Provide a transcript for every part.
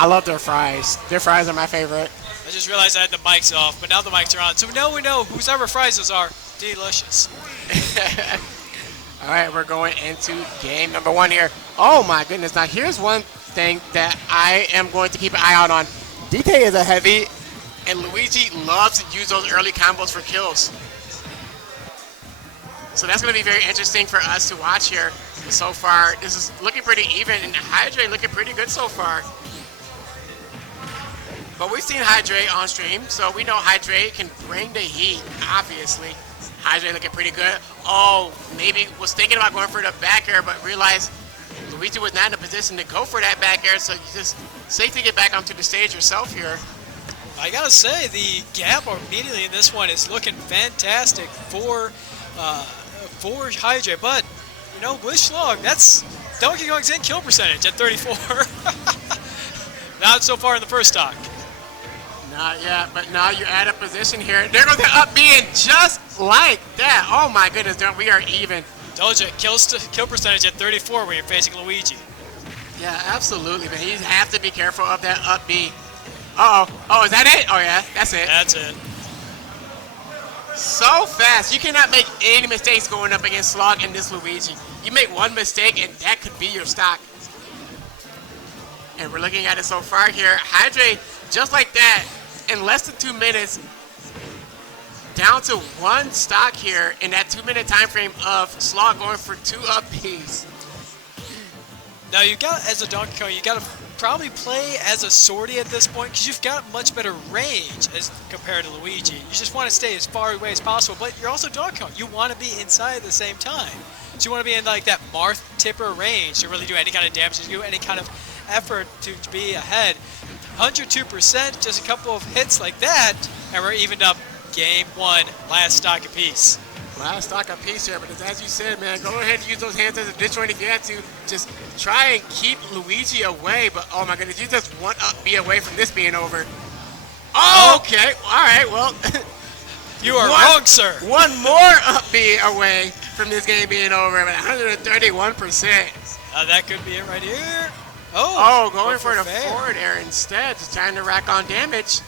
I love their fries. Their fries are my favorite. I just realized I had the mics off, but now the mics are on. So now we know whose ever fries those are. Delicious. All right, we're going into game number 1 here. Oh my goodness! Now here's one thing that I am going to keep an eye out on. DK is a heavy, and Luigi loves to use those early combos for kills. So that's going to be very interesting for us to watch here. So far, this is looking pretty even, and Hydrei looking pretty good so far. But we've seen Hydrei on stream, so we know Hydrei can bring the heat, obviously. Hydrei looking pretty good. Oh, maybe was thinking about going for the back air, but realized Luigi was not in a position to go for that back air, so you just safe to get back onto the stage yourself here. I gotta say, the gap immediately in this one is looking fantastic for Hydrei, but you know, with Schlog, that's Donkey Kong's in kill percentage at 34. Not so far in the first stock. Not yet, but now you're at a position here. There goes the up being just like that. Oh my goodness, we are even. Told you, kill percentage at 34 when you're facing Luigi. Yeah, absolutely, but you have to be careful of that up B. Uh-oh. Oh, is that it? Oh yeah, that's it. That's it. So fast. You cannot make any mistakes going up against Schlog and this Luigi. You make one mistake and that could be your stock. And we're looking at it so far here. Hydrei, just like that, in less than 2 minutes, down to 1 stock here in that 2-minute time frame of Schlog going for 2 up Bs. Now you got, as a Donkey Kong, you got to probably play as a Swordy at this point because you've got much better range as compared to Luigi. You just want to stay as far away as possible, but you're also Donkey Kong. You want to be inside at the same time. So you want to be in like that Marth Tipper range to really do any kind of damage, to do any kind of effort to be ahead. 102%, just a couple of hits like that, and we're evened up game 1, last stock apiece. Last stock apiece here, but as you said, man, go ahead and use those hands as a disjoint if you have to. Just try and keep Luigi away, but oh my goodness, you just one up B away from this being over. Oh, okay, all right, well. You are wrong, sir. One more up B away from this game being over, but 131%. That could be it right here. Oh, going for the forward air instead, just trying to rack on damage.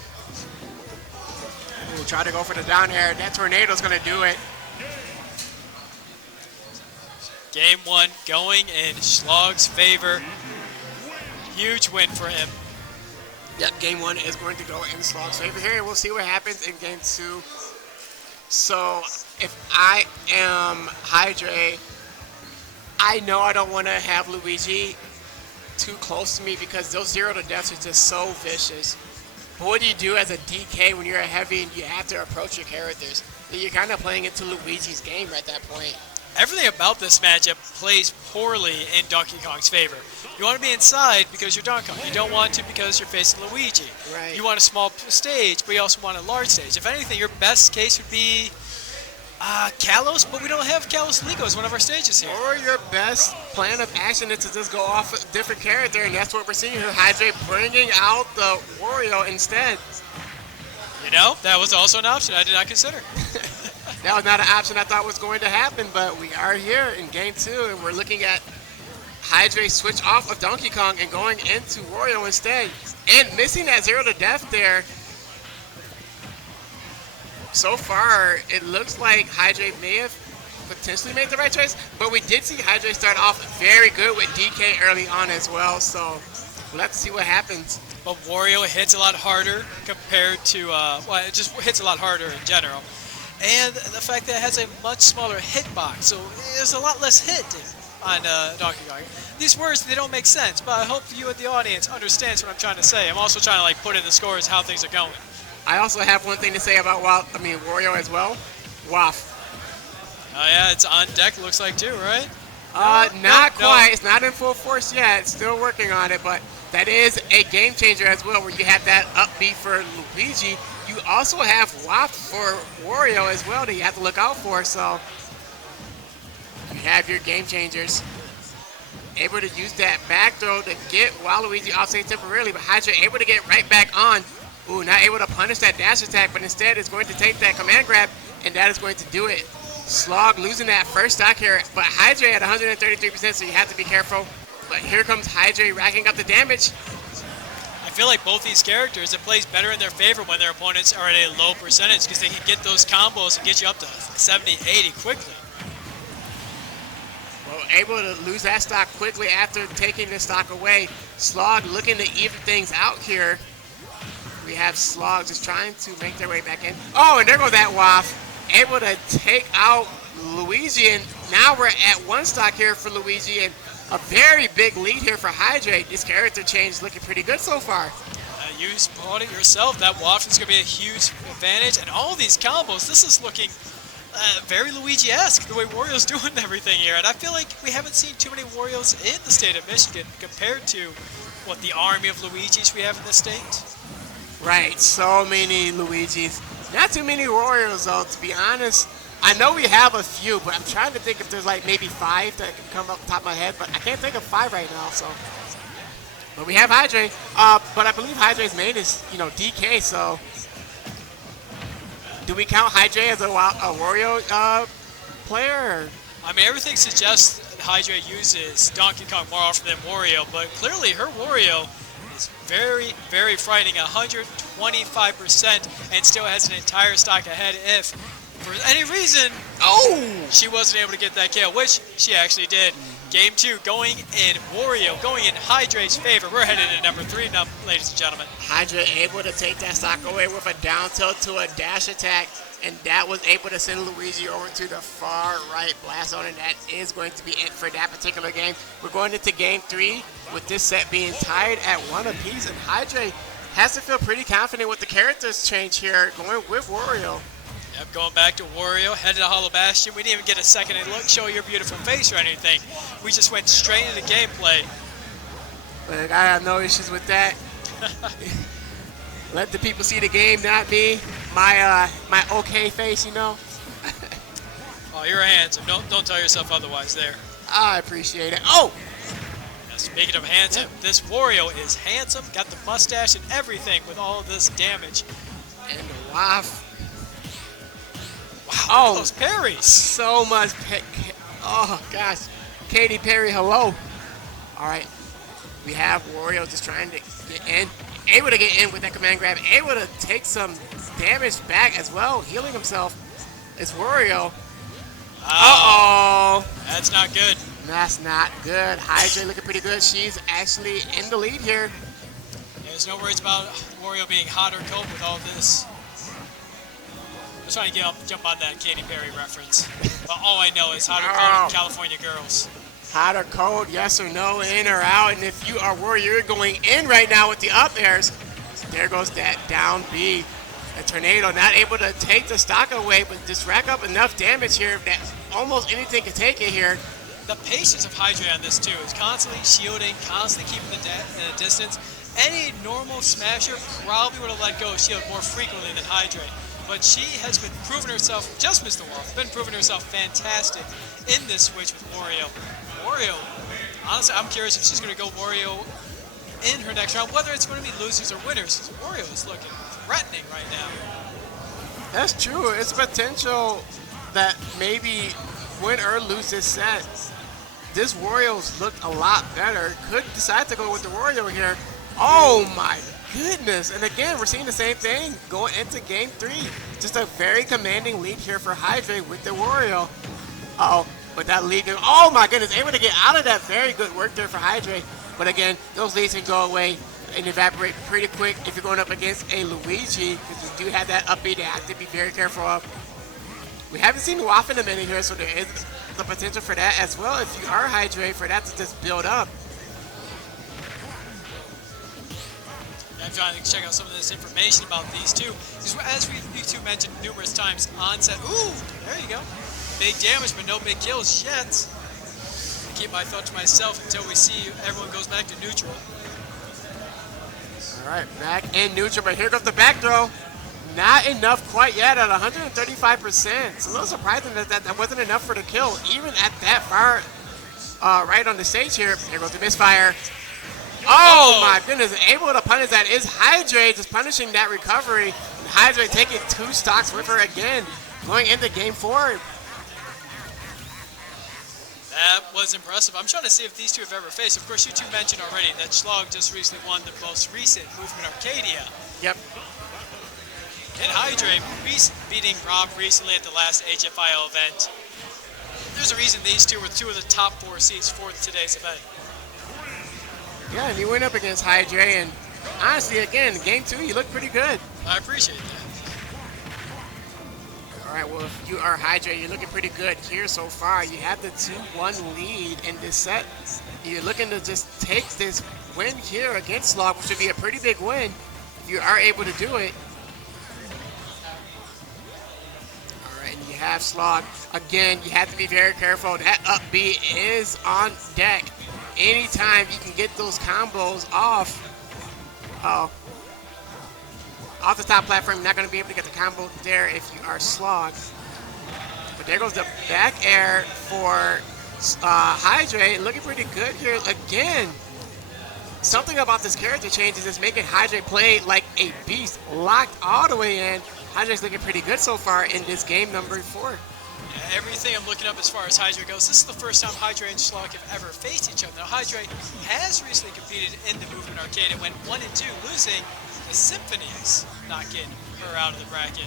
Ooh, try to go for the down air. That tornado's going to do it. Game 1 going in Schlog's favor. Huge win for him. Yep, game 1 is going to go in Schlog's favor here, and we'll see what happens in game 2. So, if I am Hydrei, I know I don't want to have Luigi too close to me because those 0 to deaths are just so vicious. But what do you do as a DK when you're a heavy and you have to approach your characters? You're kind of playing into Luigi's game at that point. Everything about this matchup plays poorly in Donkey Kong's favor. You want to be inside because you're Donkey Kong. You don't want to because you're facing Luigi. Right. You want a small stage, but you also want a large stage. If anything, your best case would be Kalos, but we don't have Kalos Ligo as one of our stages here. Or your best plan of action is to just go off a different character, and that's what we're seeing here. Hydrei bringing out the Wario instead. You know, that was also an option I did not consider. That was not an option I thought was going to happen, but we are here in game 2, and we're looking at Hydrei switch off of Donkey Kong and going into Wario instead. And missing that 0 to death there. So far, it looks like Hydrei may have potentially made the right choice, but we did see Hydrei start off very good with DK early on as well, so let's see what happens. But Wario hits a lot harder compared to, well, it just hits a lot harder in general. And the fact that it has a much smaller hitbox, so there's a lot less hit on Donkey Kong. These words, they don't make sense, but I hope you at the audience understands what I'm trying to say. I'm also trying to like put in the scores, how things are going. I also have one thing to say about Wario as well. Waff. Oh yeah, it's on deck, looks like too, right? Not quite. No. It's not in full force yet. Still working on it, but that is a game changer as well, where you have that up B for Luigi. You also have WAP for Wario as well that you have to look out for, so you have your game changers. Able to use that back throw to get Waluigi off stage temporarily, but Hydrei able to get right back on. Ooh, not able to punish that dash attack, but instead is going to take that command grab, and that is going to do it. Schlog losing that first stock here, but Hydrei at 133%, so you have to be careful. But here comes Hydrei racking up the damage. I feel like both these characters, it plays better in their favor when their opponents are at a low percentage because they can get those combos and get you up to 70, 80 quickly. Well, able to lose that stock quickly after taking the stock away. Schlog looking to even things out here. We have Schlog just trying to make their way back in. Oh, and there goes that waft. Able to take out Luigi, and now we're at one stock here for Luigi, and a very big lead here for Hydrei. This character change is looking pretty good so far. You spotted it yourself. That waft is going to be a huge advantage, and all these combos, this is looking very Luigi-esque, the way Wario's doing everything here. And I feel like we haven't seen too many Warios in the state of Michigan compared to, what, the army of Luigis we have in the state? Right, so many Luigis. Not too many Warriors, though, to be honest. I know we have a few, but I'm trying to think if there's like maybe 5 that can come up the top of my head, but I can't think of 5 right now, so. But we have Hydrei, but I believe Hydrei's main is, DK, so. Do we count Hydrei as a Wario player? I mean, everything suggests that Hydrei uses Donkey Kong more often than Wario, but clearly her Wario is very, very frightening, 125%, and still has an entire stock ahead if, for any reason, she wasn't able to get that kill, which she actually did. Game 2 going in Wario, going in Hydrei's favor. We're headed to number 3 now, ladies and gentlemen. Hydrei able to take that stock away with a down tilt to a dash attack, and that was able to send Luigi over to the far right blast zone, and that is going to be it for that particular game. We're going into game 3 with this set being tied at 1 apiece, and Hydrei has to feel pretty confident with the characters change here, going with Wario. Yep, going back to Wario, headed to Hollow Bastion. We didn't even get a second to look, show your beautiful face or anything. We just went straight into gameplay. But I have no issues with that. Let the people see the game, not me. My okay face, Oh, you're handsome. Don't tell yourself otherwise there. I appreciate it. Oh! Now, speaking of handsome, this Wario is handsome. Got the mustache and everything with all of this damage. And the waft. Wow, those parries. So much. Oh, gosh. Katy Perry, hello. All right. We have Wario just trying to get in. Able to get in with that command grab. Able to take some damage back as well. Healing himself. It's Wario. Uh-oh. That's not good. That's not good. Hydrei looking pretty good. She's actually in the lead here. Yeah, there's no worries about Wario being hot or cold with all this. I was trying to jump on that Katy Perry reference. But all I know is hot or cold in California girls. Hot or cold, yes or no, in or out. And if you are worried you're going in right now with the up airs, there goes that down B. A tornado not able to take the stock away, but just rack up enough damage here that almost anything can take it here. The patience of Hydrei on this too is constantly shielding, constantly keeping the distance. Any normal smasher probably would have let go of shield more frequently than Hydrei. But she has been proving herself, just missed the wall, been proving herself fantastic in this switch with Wario. Wario, honestly, I'm curious if she's going to go Wario in her next round, whether it's going to be losers or winners. Wario is looking threatening right now. That's true. It's potential that maybe win or lose this set. This Wario's looked a lot better. Could decide to go with the Wario here. Oh my goodness. And again, we're seeing the same thing going into game 3. Just a very commanding lead here for Hydrei with the Wario. Uh-oh. But that lead, oh my goodness, able to get out of that. Very good work there for Hydrei. But again, those leads can go away and evaporate pretty quick if you're going up against a Luigi, because you do have that up B to have to be very careful of. We haven't seen Waff in a minute here, so there is the potential for that as well if you are Hydrei, for that to just build up. I'm trying to check out some of this information about these two. As you two mentioned numerous times on set. Ooh, there you go. Big damage, but no big kills yet. Keep my thought to myself until we see everyone goes back to neutral. All right, back in neutral, but here goes the back throw. Not enough quite yet at 135%. It's a little surprising that wasn't enough for the kill, even at that far right on the stage here. Here goes the misfire. Oh my goodness, able to punish that is Hydrei, just punishing that recovery. And Hydrei taking 2 stocks with her again, going into game 4. That was impressive. I'm trying to see if these two have ever faced. Of course, you two mentioned already that Schlog just recently won the most recent Movement Arcadia. Yep. And Hydrei beating Rob recently at the last HFIL event. There's a reason these two were two of the top 4 seeds for today's event. Yeah, and you went up against Hydrei, and honestly, again, game 2, you look pretty good. I appreciate that. All right, well, if you are Hydrei, you're looking pretty good here so far. You have the 2-1 lead in this set. You're looking to just take this win here against Schlog, which would be a pretty big win if you are able to do it. All right, and you have Schlog. Again, you have to be very careful. That up B is on deck. Anytime you can get those combos off, off the top platform, you're not going to be able to get the combo there if you are Schlog. But there goes the back air for Hydrei. Looking pretty good here. Again, something about this character changes is making Hydrei play like a beast, locked all the way in. Hydrei's looking pretty good so far in this game number 4. Yeah, everything I'm looking up as far as Hydrei goes, this is the first time Hydrei and Schlog have ever faced each other. Now, Hydrei has recently competed in the Movement Arcade and went 1-2, losing the Symphonies, not getting her out of the bracket.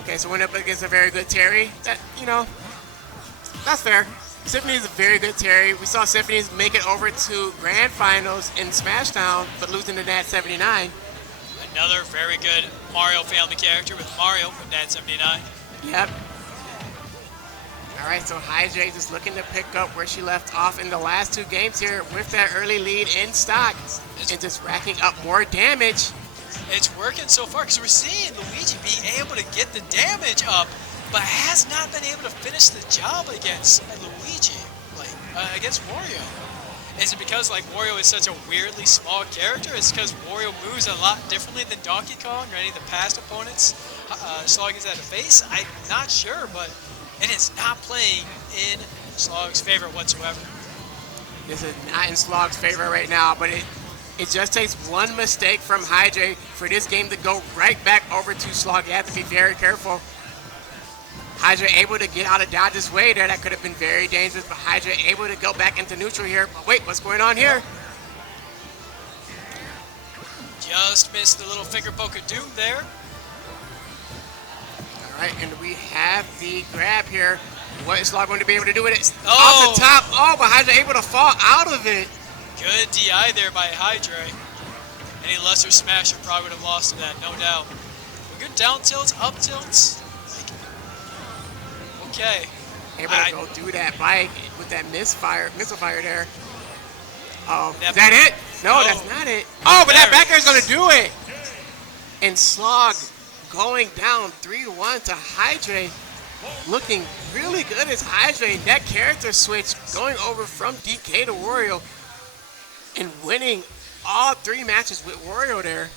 Okay, so went up against a very good Terry. That, that's fair. Symphony is a very good Terry. We saw Symphonies make it over to Grand Finals in Smashdown, but losing to Nat 79. Another very good Mario family character with Mario with Nat 79. Yep. All right, so Hydrei just looking to pick up where she left off in the last 2 games here with that early lead in stock and just racking up more damage. It's working so far because we're seeing Luigi be able to get the damage up, but has not been able to finish the job against Luigi, against Wario. Is it because Wario is such a weirdly small character? It's because Wario moves a lot differently than Donkey Kong or any of the past opponents Schlog has had to face? I'm not sure, but it is not playing in Schlog's favor whatsoever. This is not in Schlog's favor right now, but it just takes one mistake from Hydrei for this game to go right back over to Schlog. You have to be very careful. Hydrei able to get out of Dodge's way there. That could have been very dangerous, but Hydrei able to go back into neutral here. But wait, what's going on here? Just missed the little finger poke of doom there. All right, and we have the grab here. What is Schlog going to be able to do with it? Oh. Off the top. Oh, but Hydrei able to fall out of it. Good DI there by Hydrei. Any lesser smasher probably would have lost to that, no doubt. Good down tilts, up tilts. Okay. Able to go through that bike with that missile fire there. Oh, That- is that it? No, that's not it. Oh, but that back air is going to do it. And Schlog going down 3-1 to Hydrei. Looking really good as Hydrei. That character switch going over from DK to Wario and winning all 3 matches with Wario there.